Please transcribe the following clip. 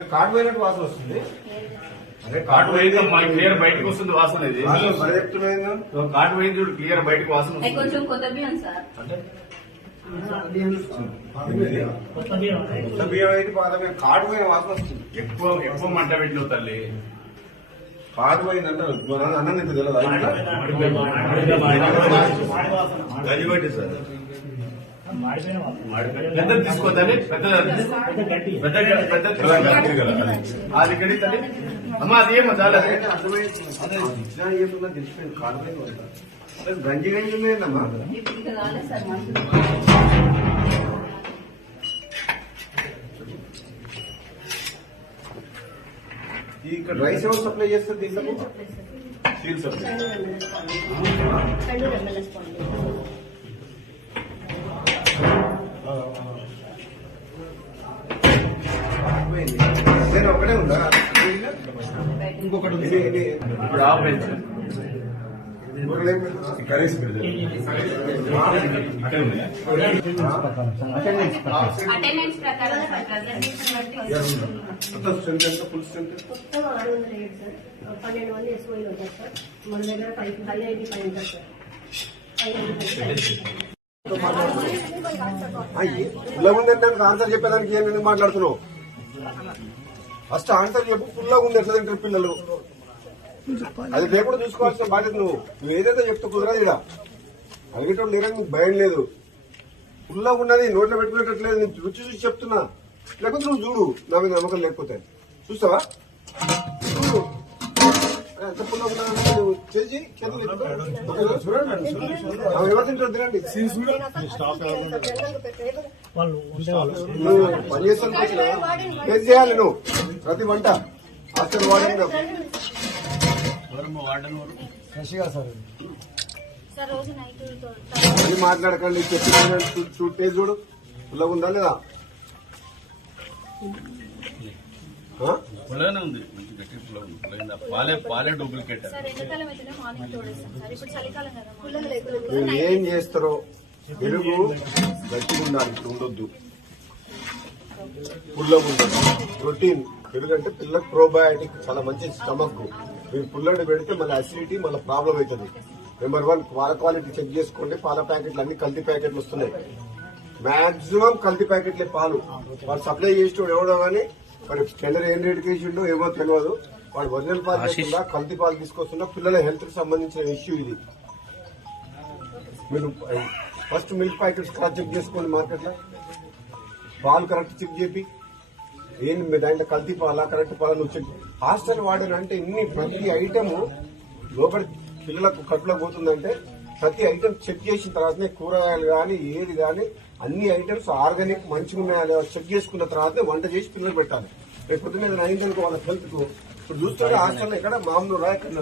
Card పోయినట్టు వాసన వస్తుంది. అదే కార్డు పోయింది క్లియర్ బయటకు వస్తుంది వాసన. ఇది కార్డు పోయింది చూడు క్లియర్ బయటకు వాసన వస్తుంది. కొంచెం కొత్త బియ్యం సార్ అంటే బియ్యం అయితే కార్డు పోయిన వాసన వస్తుంది. ఎక్కువ మంట పెట్టిన తల్లి కార్డు పోయిందంటే అన్నం ఎంత తెలియదు. గజిపెట్టి సార్ పెద్దది తీసుకోవాలి. అది కడి తల్లి అమ్మా అది ఏమో చాలా తెలిసిపోయింది. కార్డు పోయింది గంజి గంజి లేదమ్మా. ఇక్కడ రైస్ ఎవరు సప్లై చేస్తారు దీంట్లో? Steel supply. నేను ఒక్కడే ఉందా? ఇంకొకటి ఇప్పుడు ఆపేసి కనీసం అటెండెన్స్ ప్రకారం ఫుల్ స్ట్రెంత్ 12 మంది ఎస్ఓలు ఉంటారు సార్. మన దగ్గర 5 ఉంటారు సార్. ఉందంటే ఆన్సర్ చెప్పేదానికి ఏం మాట్లాడుతున్నావు? ఫస్ట్ ఆన్సర్ చెప్పు. ఫుల్గా ఉంది ఎట్లా తింటారు పిల్లలు? అది లేకుండా చూసుకోవాల్సిన బాధ్యత నువ్వు ఏదైతే చెప్తూ కుదరదు. ఇక్కడ అడిగేటప్పుడు లేరా నీకు భయం లేదు. ఫుల్గా ఉన్నది నోట్లో పెట్టుకునేటట్లేదు. నీకు రుచి చూసి చెప్తున్నా. లేకపోతే నువ్వు చూడు. నా మీద నమ్మకం లేకపోతే చూస్తావా? చూడు ఎంత ఫుల్గా ఉన్నా నువ్వు చేసి ఎవరు తింటారు తినండి. నువ్వు పని చేస్తాను ఏం చేయాలి నువ్వు? ప్రతి వంట హాస్టల్ వాడని మళ్ళీ మాట్లాడకండి. చెప్పిన టేస్ట్ చూడు పుల్లగా ఉందా లేదా? ఉంది పాలే డూప్లికేట్. మీరు ఏం చేస్తారో పెరుగు గట్టిగా ఉండాలి. ఉండొద్దు పుల్లగా ఉండదు. ప్రోటీన్ పెరుగు అంటే పిల్లలకు ప్రోబయాటిక్ చాలా మంచి స్టమక్. మీరు పుల్లడి పెడితే మళ్ళీ అసిడిటీ మళ్ళీ ప్రాబ్లం అవుతుంది. నెంబర్ 1 పాల క్వాలిటీ చెక్ చేసుకోండి. పాల ప్యాకెట్లు అన్ని కల్తీ ప్యాకెట్లు వస్తున్నాయి. మాక్సిమం కల్తీ ప్యాకెట్లే పాలు. వాడు సప్లై చేసేవాడు ఎవడో కానీ మరి టెండర్ ఏం రేటుకి వేసిండో ఏమో తెలియదు. వాడు ఒరిజినల్ పాలు తీసుకుందా కల్తీ పాలు తీసుకొస్తున్నా. పిల్లల హెల్త్ కి సంబంధించిన ఇష్యూ ఇది. మీరు first milk packets correct check చేసుకోండి. మార్కెట్ లో పాలు కరెక్ట్ చెక్ చేపి ఏంటి మీ దాంట్లో కల్తీ పాలా కరెక్ట్ పాలా నువ్వు చెక్. హాస్టల్ వాడని అంటే ఇన్ని ప్రతి ఐటమ్ లోపల పిల్లలకు కట్టులో పోతుందంటే ప్రతి ఐటమ్ చెక్ చేసిన తర్వాతనే కూరగాయలు కానీ ఏది కానీ అన్ని ఐటమ్స్ ఆర్గానిక్ మంచిగా ఉన్నాయా చెక్ చేసుకున్న తర్వాతనే వంట చేసి పిల్లలు పెట్టాలి. రేపు పొద్దున్న ఏదైనా అయిందనుకో వాళ్ళ హెల్త్ కు. ఇప్పుడు చూస్తుంటే హాస్టల్ ఇక్కడ మామూలు రా ఇక్కడ